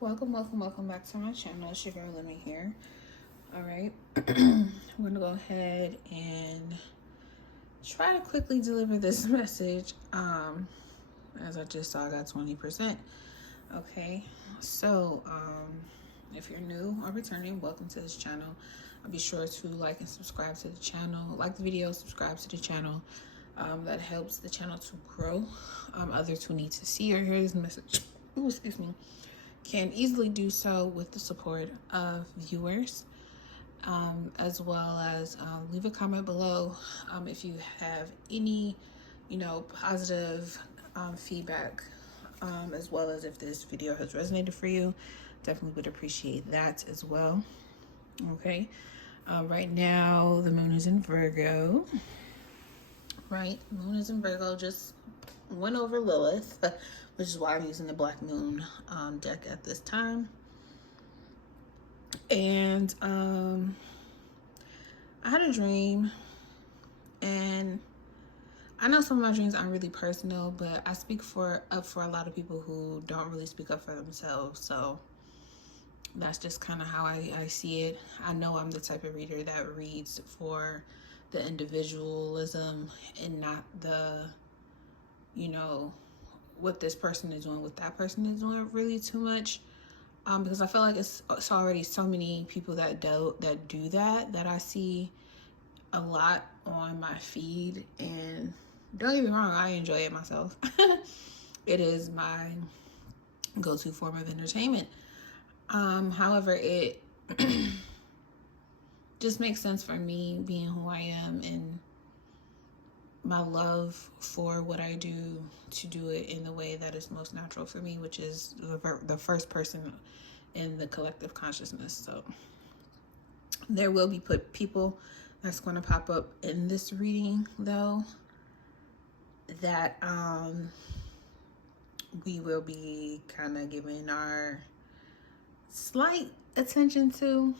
welcome back to my channel. It's your girl Lemmy here. All right, we're gonna go ahead and try to quickly deliver this message. As I just saw, I got 20%. Okay, so if you're new or returning, welcome to this channel. I'll be sure to like and subscribe to the channel. Like the video, subscribe to the channel. That helps the channel to grow. Others who need to see or hear this message, can easily do so with the support of viewers, as well as leave a comment below if you have any, positive feedback, as well as if this video has resonated for you. Definitely would appreciate that as well. Okay, right now the moon is in Virgo. Right, moon is in Virgo. Just went over Lilith, which is why I'm using the Black Moon deck at this time. And I had a dream, and I know some of my dreams aren't really personal, but I speak up for a lot of people who don't really speak up for themselves. So that's just kind of how I see it. I know I'm the type of reader that reads for the individualism and not the, what this person is doing, what that person is doing really too much. Because I feel like it's already so many people that do that I see a lot on my feed, and don't get me wrong, I enjoy it myself. It is my go-to form of entertainment. However, it just makes sense for me being who I am and my love for what I do to do it in the way that is most natural for me, which is the first person in the collective consciousness. So there will be people that's going to pop up in this reading, though, that we will be kind of giving our slight attention to.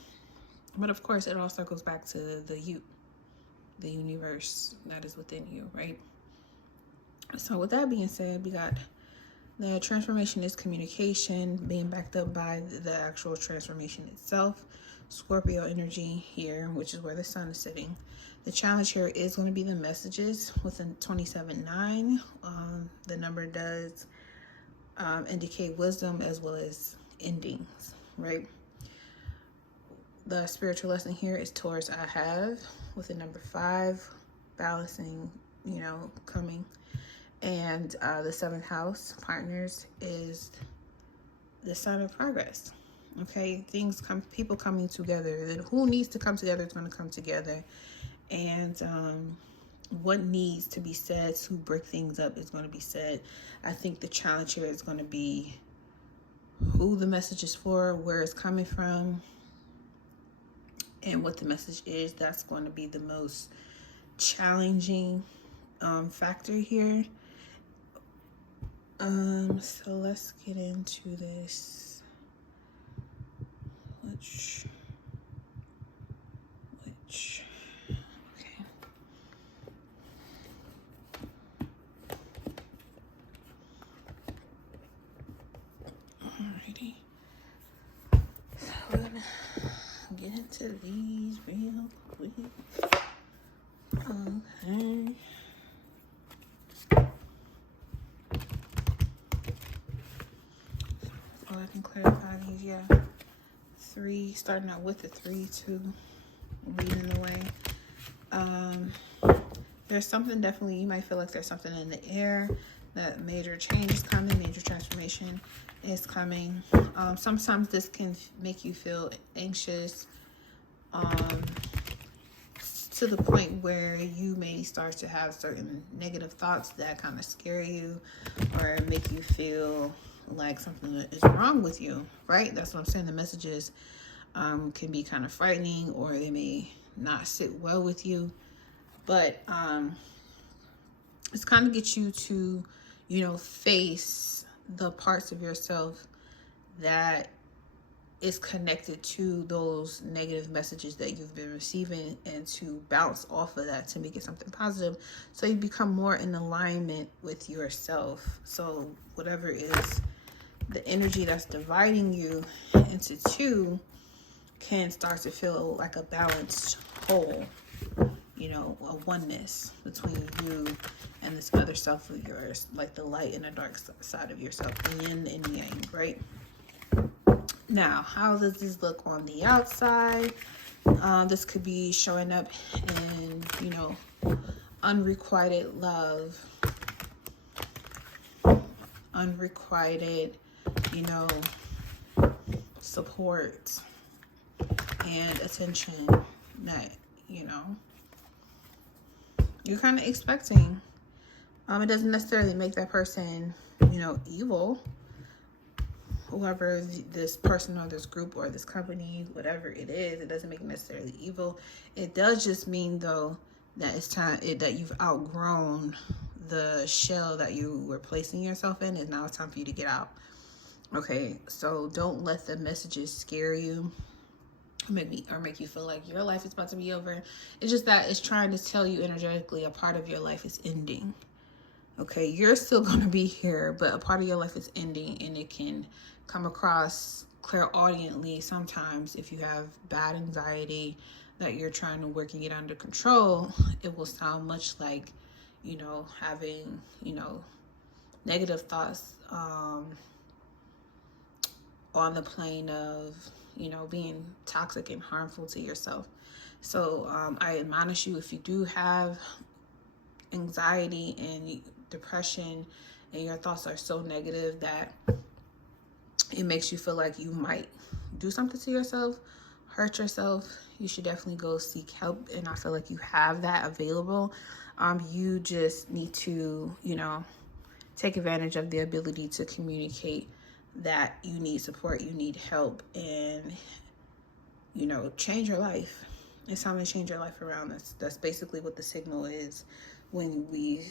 But of course, it all circles back to the universe that is within you, right? So with that being said, we got the transformation is communication, being backed up by the actual transformation itself. Scorpio energy here, which is where the sun is sitting. The challenge here is going to be the messages within 27-9. The number does indicate wisdom as well as endings, right? The spiritual lesson here is Taurus I have with the number 5, balancing, coming. And the 7th house, partners, is the sign of progress. Okay, people coming together. Then who needs to come together is going to come together. And what needs to be said to break things up is going to be said. I think the challenge here is going to be who the message is for, where it's coming from, and what the message is. That's going to be the most challenging factor here. So let's get into this. Which, okay. Alrighty. So we're gonna get into these real quick. Okay. So I can clarify these, yeah. 3, starting out with the 3, 2, leading the way. There's something definitely, you might feel like there's something in the air, that major change is coming, major transformation is coming. Sometimes this can make you feel anxious, to the point where you may start to have certain negative thoughts that kind of scare you or make you feel like something is wrong with you, right? That's what I'm saying. The messages can be kind of frightening, or they may not sit well with you, but it's kind of get you to, face the parts of yourself that is connected to those negative messages that you've been receiving, and to bounce off of that to make it something positive, so you become more in alignment with yourself. So whatever is the energy that's dividing you into two can start to feel like a balanced whole, you know, a oneness between you and this other self of yours, like the light and the dark side of yourself, the yin and yang, right? Now, how does this look on the outside? This could be showing up in, you know, unrequited love, unrequited, you know, support and attention that, you know, you're kind of expecting. It doesn't necessarily make that person, you know, evil. Whoever this person or this group or this company, whatever it is, it doesn't make it necessarily evil. It does just mean, though, that it's time that you've outgrown the shell that you were placing yourself in. Is now it's time for you to get out. Okay, so don't let the messages scare you. Make you feel like your life is about to be over. It's just that it's trying to tell you energetically a part of your life is ending. Okay, you're still going to be here, but a part of your life is ending, and it can come across clairaudiently sometimes. If you have bad anxiety that you're trying to work and get under control, it will sound much like, you know, having, you know, negative thoughts on the plane of, you know, being toxic and harmful to yourself. So I admonish you, if you do have anxiety and depression and your thoughts are so negative that it makes you feel like you might do something to yourself, hurt yourself, you should definitely go seek help. And I feel like you have that available. You just need to, you know, take advantage of the ability to communicate that you need support, you need help, and, you know, change your life. It's time to change your life around. That's basically what the signal is when we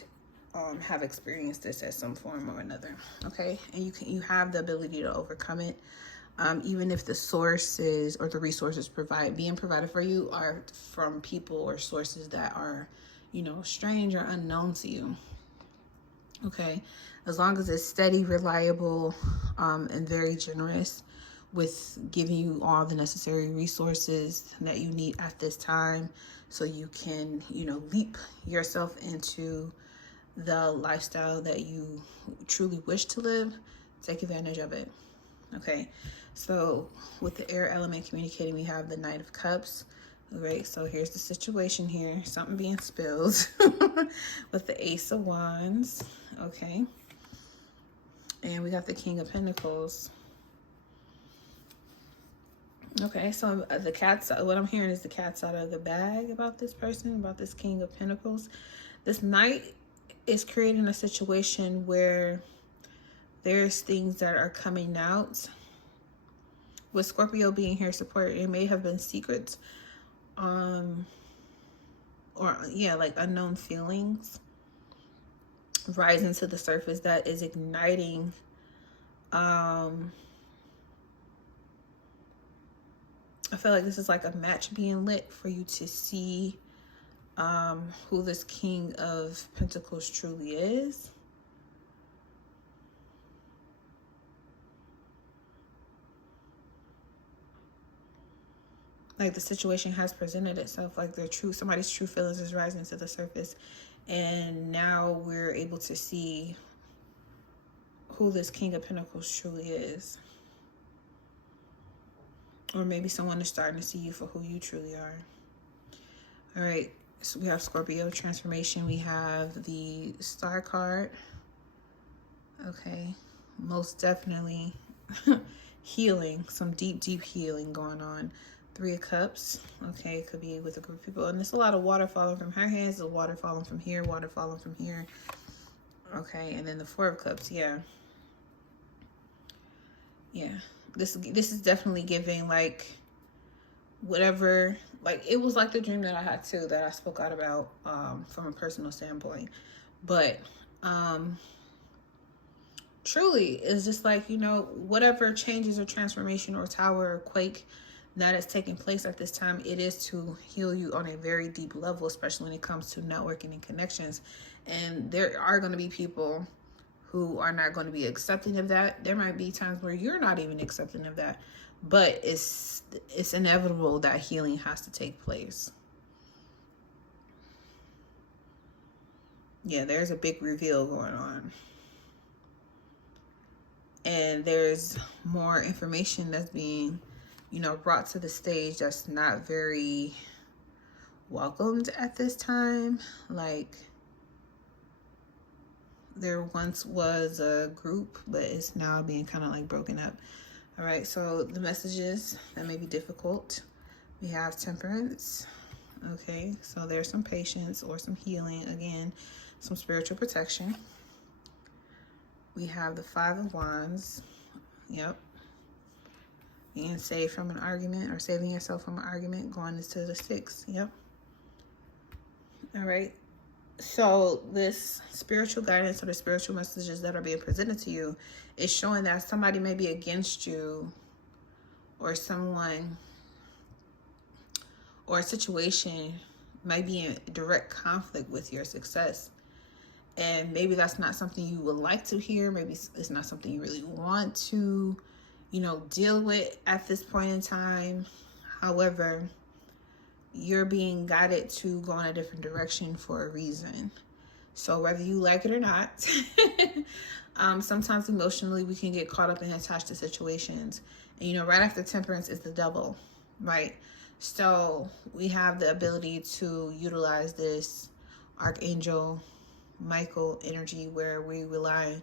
have experienced this at some form or another. Okay, and you have the ability to overcome it, even if the sources or the resources being provided for you are from people or sources that are, you know, strange or unknown to you. Okay, as long as it's steady, reliable, and very generous with giving you all the necessary resources that you need at this time, so you can, you know, leap yourself into the lifestyle that you truly wish to live. Take advantage of it. Okay, so with the air element communicating, we have the Knight of Cups. Right, so here's the situation here. Something being spilled with the Ace of Wands. Okay, and we got the King of Pentacles. Okay, so the cat's, what I'm hearing is the cat's out of the bag about this person, about this King of Pentacles. This Knight is creating a situation where there's things that are coming out. With Scorpio being here support, it may have been secrets, or yeah, like unknown feelings rising to the surface that is igniting I feel like this is like a match being lit for you to see who this King of Pentacles truly is. Like the situation has presented itself, like somebody's true feelings is rising to the surface, and now we're able to see who this King of Pentacles truly is. Or maybe someone is starting to see you for who you truly are. All right, so we have Scorpio transformation. We have the Star card. Okay, most definitely healing, some deep healing going on. Three of Cups. Okay, it could be with a group of people, and there's a lot of water falling from her hands. There's water falling from here, water falling from here. Okay, and then the Four of Cups. Yeah, this is definitely giving like whatever, like it was like the dream that I had too, that I spoke out about from a personal standpoint. But truly it's just like, you know, whatever changes or transformation or tower or quake that is taking place at this time, it is to heal you on a very deep level, especially when it comes to networking and connections. And there are going to be people who are not going to be accepting of that. There might be times where you're not even accepting of that, but it's inevitable that healing has to take place. Yeah, there's a big reveal going on. And there's more information that's being, brought to the stage that's not very welcomed at this time. Like, there once was a group, but it's now being kind of like broken up. All right, so the messages that may be difficult. We have temperance. Okay, so there's some patience or some healing. Again, some spiritual protection. We have the 5 of Wands. Yep. Being saved from an argument or saving yourself from an argument, going into the 6. Yep. All right. So this spiritual guidance or the spiritual messages that are being presented to you is showing that somebody may be against you, or someone or a situation might be in direct conflict with your success. And maybe that's not something you would like to hear. Maybe it's not something you really want to, deal with at this point in time. However, you're being guided to go in a different direction for a reason. So whether you like it or not, sometimes emotionally we can get caught up and attached to situations. And, right after temperance is the devil, right? So we have the ability to utilize this Archangel Michael energy, where we rely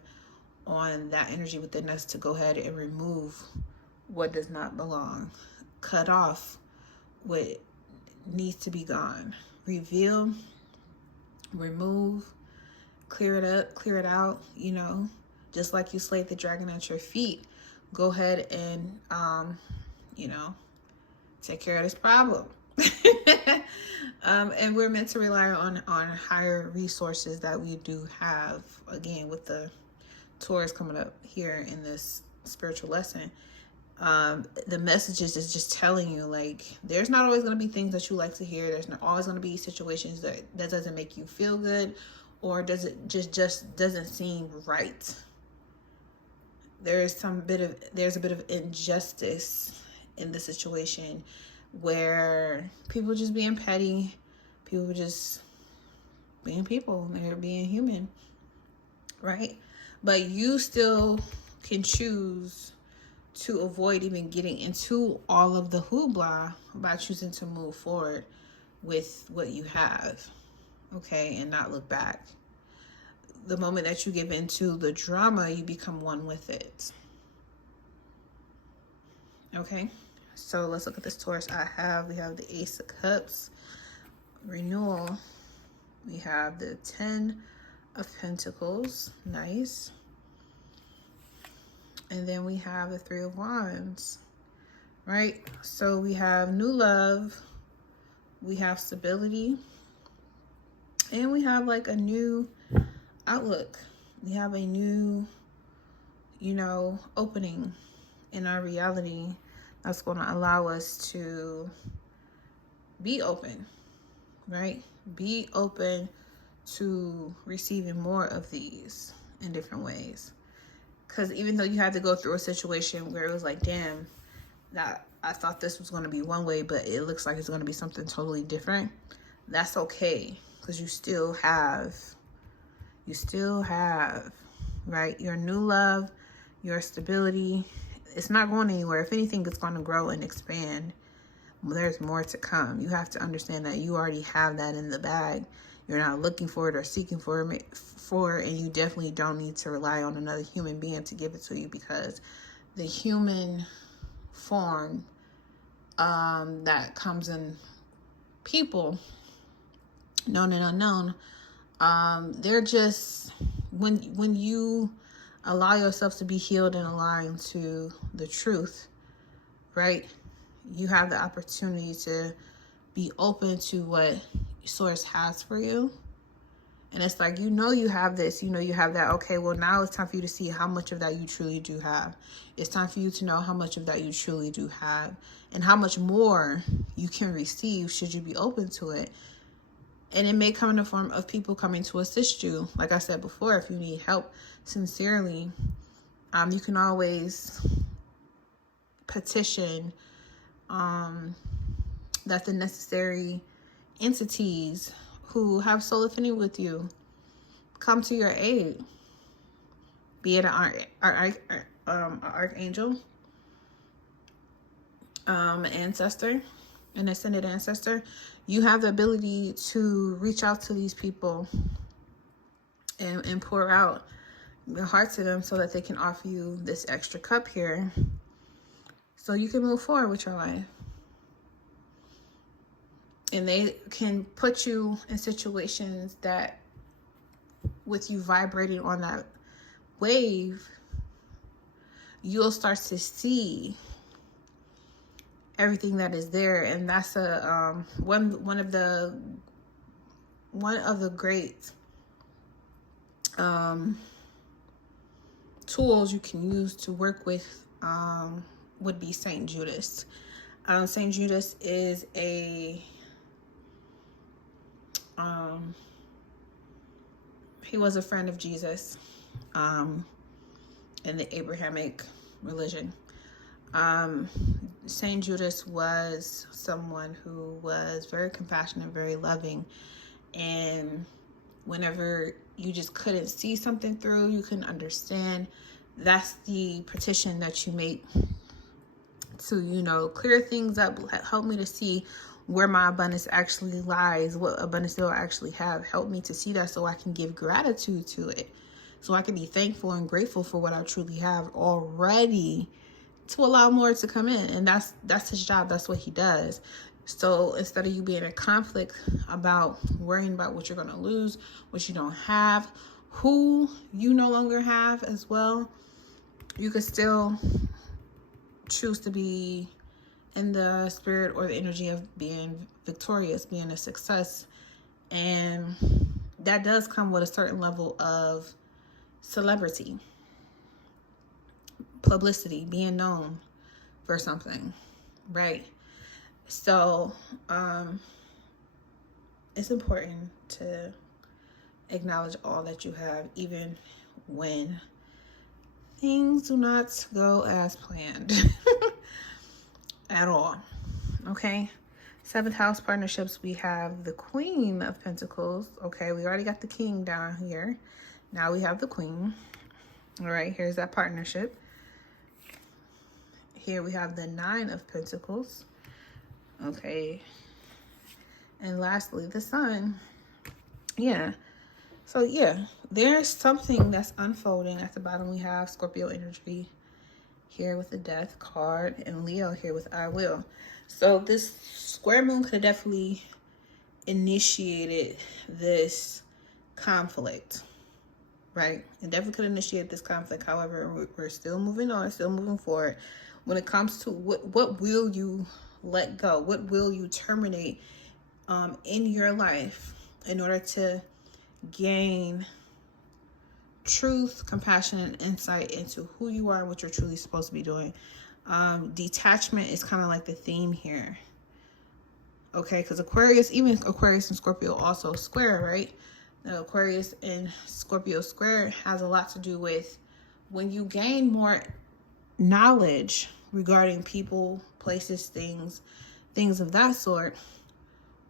on that energy within us to go ahead and remove what does not belong, cut off what needs to be gone, reveal, remove, clear it up, clear it out. Just like you slayed the dragon at your feet, go ahead and take care of this problem. And we're meant to rely on higher resources that we do have. Again, with the Taurus coming up here in this spiritual lesson, the messages is just telling you, like, there's not always going to be things that you like to hear. There's not always going to be situations that doesn't make you feel good, or does it just doesn't seem right. There's a bit of injustice in the situation, where people just being petty, people just being people, they're being human, right? But you still can choose to avoid even getting into all of the hoopla by choosing to move forward with what you have, okay, and not look back. The moment that you give into the drama, you become one with it, okay? So let's look at this Taurus we have the Ace of Cups, renewal. We have the 10 of Pentacles, nice. And then we have the 3 of Wands, right? So we have new love, we have stability, and we have like a new outlook. We have a new, opening in our reality that's going to allow us to be open, right? Be open to receiving more of these in different ways. Because even though you had to go through a situation where it was like, damn, that I thought this was going to be one way, but it looks like it's going to be something totally different, that's okay. Because you still have, right, your new love, your stability. It's not going anywhere. If anything, it's going to grow and expand. There's more to come. You have to understand that you already have that in the bag. You're not looking for it or seeking for it, and you definitely don't need to rely on another human being to give it to you, because the human form that comes in people, known and unknown, they're just, when you allow yourself to be healed and aligned to the truth, right? You have the opportunity to be open to what Source has for you. And it's like, you have this, you have that. Okay, well, now it's time for you to see how much of that you truly do have. It's time for you to know how much of that you truly do have, and how much more you can receive should you be open to it. And it may come in the form of people coming to assist you. Like I said before, if you need help sincerely, you can always petition that the necessary entities who have soul affinity with you come to your aid. Be it an archangel, ancestor, an ascended ancestor. You have the ability to reach out to these people and pour out your heart to them so that they can offer you this extra cup here so you can move forward with your life. And they can put you in situations that, with you vibrating on that wave, you'll start to see everything that is there. And that's one of the great tools you can use to work with would be Saint Judas. Saint Judas is he was a friend of Jesus in the Abrahamic religion. Saint Judas was someone who was very compassionate, very loving, and whenever you just couldn't see something through, you couldn't understand, that's the petition that you make to, clear things up, help me to see where my abundance actually lies, what abundance do I actually have. Help me to see that so I can give gratitude to it, so I can be thankful and grateful for what I truly have already, to allow more to come in. And that's his job. That's what he does. So instead of you being in conflict about worrying about what you're going to lose, what you don't have, who you no longer have as well, you could still choose to be in the spirit or the energy of being victorious, being a success. And that does come with a certain level of celebrity, publicity, being known for something, right? So it's important to acknowledge all that you have, even when things do not go as planned at all. Okay, 7th house partnerships, we have the Queen of Pentacles. Okay, we already got the King down here. Now we have the Queen. All right, here's that partnership. Here we have the 9 of Pentacles. Okay, and lastly, the Sun. Yeah, so yeah, there's something that's unfolding. At the bottom, we have Scorpio energy here with the Death card, and Leo here with I Will. So this square moon could have definitely initiated this conflict, right? It definitely could initiate this conflict. However, we're still moving on, still moving forward. When it comes to what will you let go? What will you terminate in your life in order to gain truth, compassion, and insight into who you are and what you're truly supposed to be doing? Detachment is kind of like the theme here. Okay, because Aquarius, even Aquarius and Scorpio also square, right? Now, Aquarius and Scorpio square has a lot to do with when you gain more knowledge regarding people, places, things of that sort.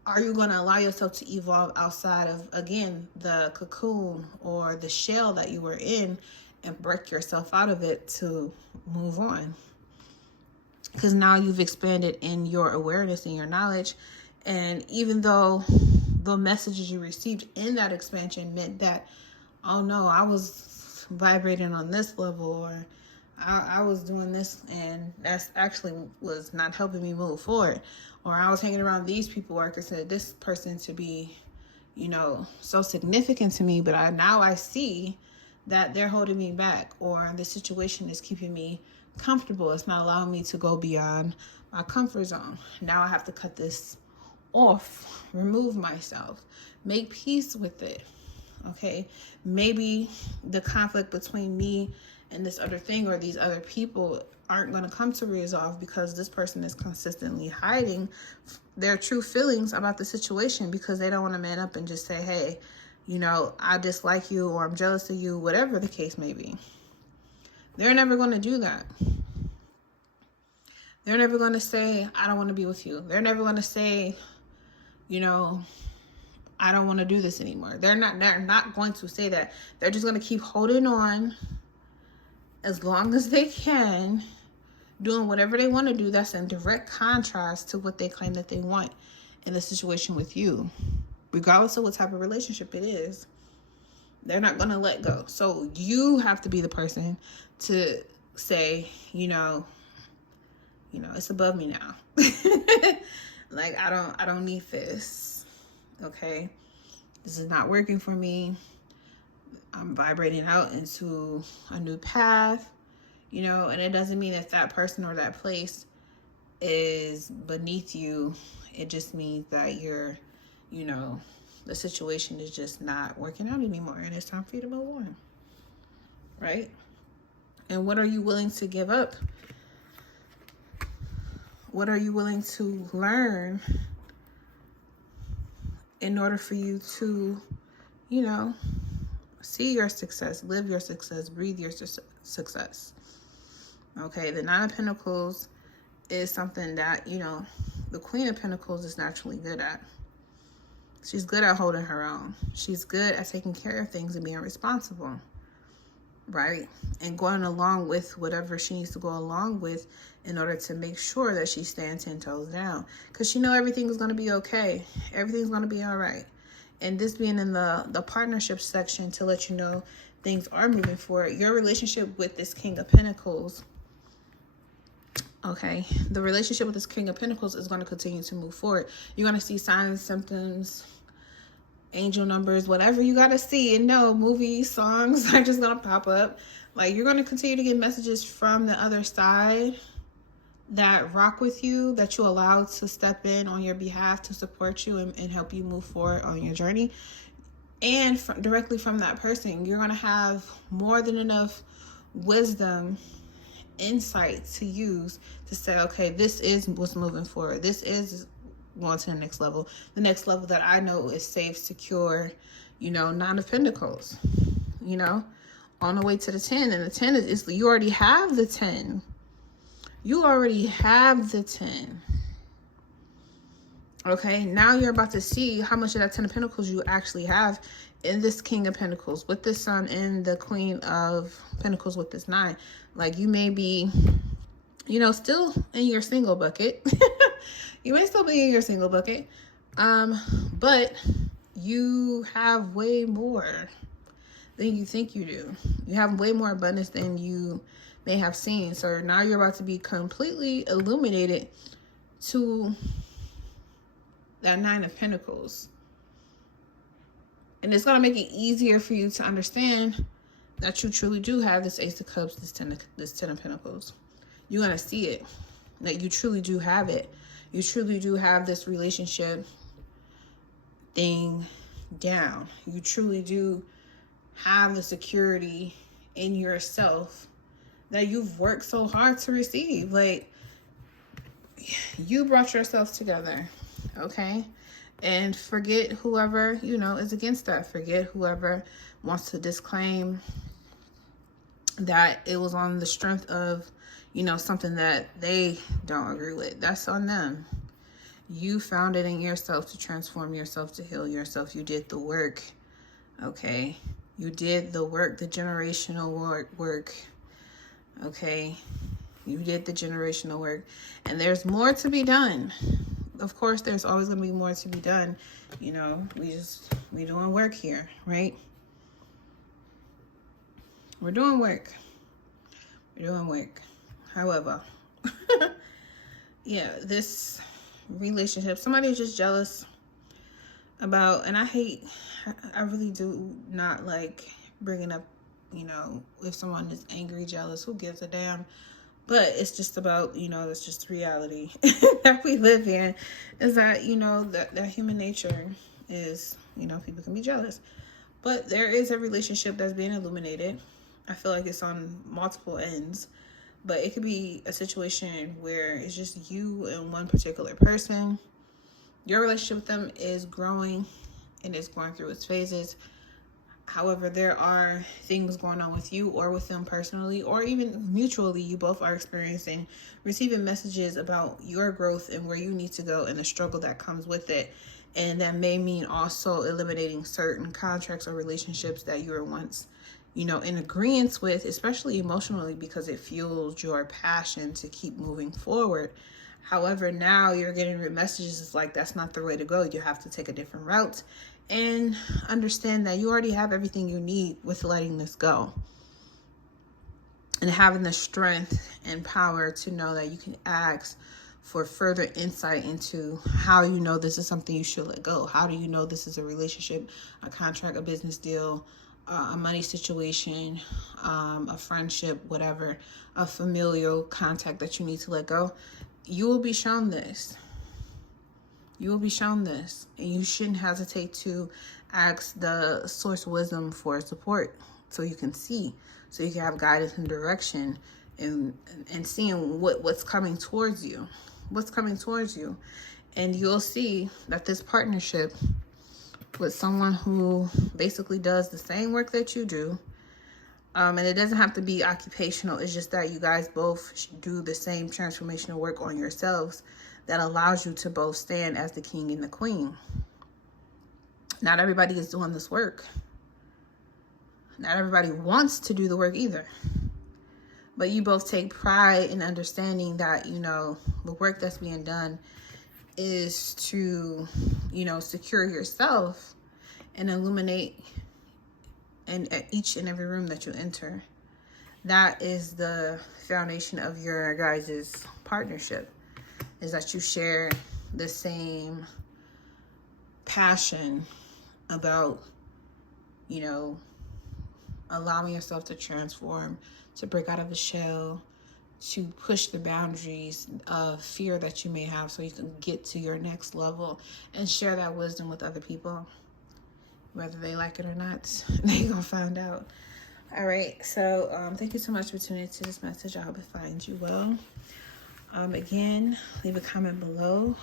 Are you going to allow yourself to evolve outside of, again, the cocoon or the shell that you were in and break yourself out of it to move on? Because now you've expanded in your awareness and your knowledge. And even though the messages you received in that expansion meant that, oh no, I was vibrating on this level, or I was doing this and that's actually was not helping me move forward, or I was hanging around these people, or I considered this person to be, so significant to me, but now I see that they're holding me back, or the situation is keeping me comfortable. It's not allowing me to go beyond my comfort zone. Now I have to cut this off, remove myself, make peace with it. Okay, maybe the conflict between me and this other thing or these other people aren't going to come to resolve because this person is consistently hiding their true feelings about the situation because they don't want to man up and just say, hey, you know, I dislike you or I'm jealous of you, whatever the case may be. They're never going to do that. They're never going to say, I don't want to be with you. They're never going to say, you know, I don't want to do this anymore. They're not going to say that. They're just going to keep holding on as long as they can, doing whatever they want to do that's in direct contrast to what they claim that they want in the situation with you, regardless of what type of relationship it is. They're not going to let go. So you have to be the person to say, you know, it's above me now. Like, I don't need this. Okay. This is not working for me. I'm vibrating out into a new path, you know, and it doesn't mean that that person or that place is beneath you. It just means that you're, you know, the situation is just not working out anymore and it's time for you to move on. Right? And what are you willing to give up? What are you willing to learn in order for you to, you know, see your success, live your success, breathe your success? Okay, the Nine of Pentacles is something that, you know, the Queen of Pentacles is naturally good at. She's good at holding her own. She's good at taking care of things and being responsible, right? And going along with whatever she needs to go along with in order to make sure that she stands 10 toes down. Because she knows everything is going to be okay. Everything's going to be all right. And this being in the partnership section to let you know things are moving forward. Your relationship with this King of Pentacles, okay, the relationship with this King of Pentacles is going to continue to move forward. You're going to see signs, symptoms, angel numbers, whatever you got to see and know. Movies, songs are just going to pop up. Like, you're going to continue to get messages from the other side that rock with you, that you allow to step in on your behalf to support you and help you move forward on your journey. And directly from that person, you're going to have more than enough wisdom, insight to use to say, okay, this is what's moving forward. This is going to the next level. The next level that I know is safe, secure, you know, Nine of Pentacles, you know, on the way to the 10. And the 10 is you already have the 10. You already have the 10. Okay, now you're about to see how much of that 10 of Pentacles you actually have in this King of Pentacles with this Sun and the Queen of Pentacles with this 9. Like, you may be, you know, still in your single bucket. You may still be in your single bucket. But you have way more than you think you do. You have way more abundance than you may have seen. So now you're about to be completely illuminated to that 9 of Pentacles. And it's going to make it easier for you to understand that you truly do have this Ace of Cups, this 10 of Pentacles. You're going to see it. That you truly do have it. You truly do have this relationship thing down. You truly do have the security in yourself that you've worked so hard to receive. Like, you brought yourself together, okay? And forget whoever, you know, is against that. Forget whoever wants to disclaim that it was on the strength of, you know, something that they don't agree with. That's on them. You found it in yourself to transform yourself, to heal yourself. You did the work, okay? You did the work, the generational work, okay? You did the generational work. And there's more to be done. Of course, there's always going to be more to be done. You know, we doing work here, right? We're doing work. We're doing work. However, yeah, this relationship, somebody's just jealous about, and I really do not like bringing up, you know, if someone is angry, jealous, who gives a damn? But it's just about, you know, that's just reality that we live in, is that, you know, that human nature is, you know, people can be jealous. But there is a relationship that's being illuminated, I feel like it's on multiple ends, but it could be a situation where it's just you and one particular person. Your relationship with them is growing and it's going through its phases. However, there are things going on with you or with them personally, or even mutually. You both are receiving messages about your growth and where you need to go and the struggle that comes with it. And that may mean also eliminating certain contracts or relationships that you were once, in agreement with, especially emotionally, because it fuels your passion to keep moving forward. However, now you're getting messages. It's like, that's not the way to go. You have to take a different route and understand that you already have everything you need with letting this go. And having the strength and power to know that you can ask for further insight into how you know this is something you should let go. How do you know this is a relationship, a contract, a business deal, a money situation, a friendship, whatever, a familial contact that you need to let go? You will be shown this. You will be shown this, and you shouldn't hesitate to ask the source wisdom for support so you can see, so you can have guidance and direction and seeing what's coming towards you. What's coming towards you. And you'll see that this partnership with someone who basically does the same work that you do, and it doesn't have to be occupational, it's just that you guys both do the same transformational work on yourselves that allows you to both stand as the king and the queen. Not everybody is doing this work. Not everybody wants to do the work either. But you both take pride in understanding that, the work that's being done is to, secure yourself and illuminate in each and every room that you enter. That is the foundation of your guys' partnership, is that you share the same passion about, allowing yourself to transform, to break out of the shell, to push the boundaries of fear that you may have so you can get to your next level and share that wisdom with other people. Whether they like it or not, they're gonna find out. All right, so thank you so much for tuning into this message. I hope it finds you well. Again, leave a comment below.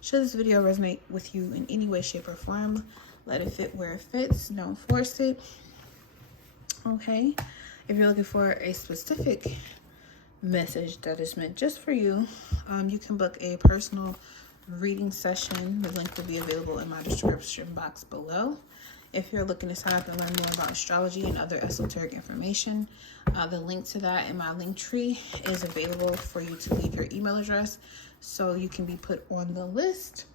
Should this video resonate with you in any way, shape, or form, let it fit where it fits. Don't force it. Okay. If you're looking for a specific message that is meant just for you, you can book a personal reading session. The link will be available in my description box below. If you're looking to sign up and learn more about astrology and other esoteric information, the link to that in my link tree is available for you to leave your email address so you can be put on the list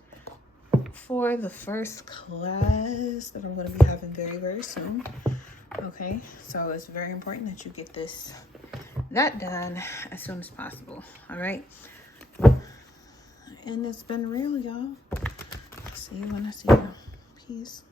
for the first class that I'm going to be having very, very soon. Okay, so it's very important that you get that done as soon as possible. All right, and it's been real, y'all. See you when I see you. Peace.